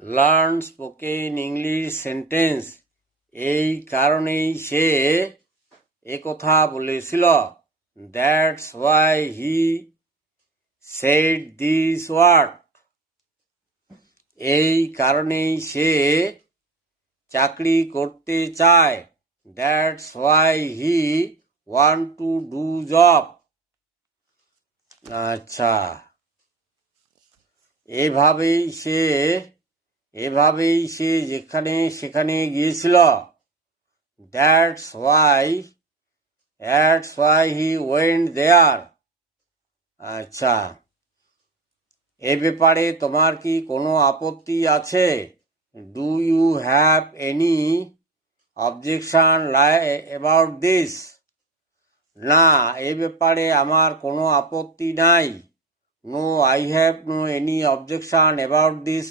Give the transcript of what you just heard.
Learn spoken English sentence. এই কারণেই সে একথা বলেছিল। That's why he said this word. এই কারণেই সে চাকরি করতে চায়। That's why he want to do job. আচ্ছা, এভাবেই সে যেখানে সেখানে গিয়েছিল। That's why he went there. আচ্ছা, এ ব্যাপারে তোমার কি কোনো আপত্তি আছে? Do you have any objection about this? না, এ ব্যাপারে আমার কোনো আপত্তি নাই। No, I have no any objection about this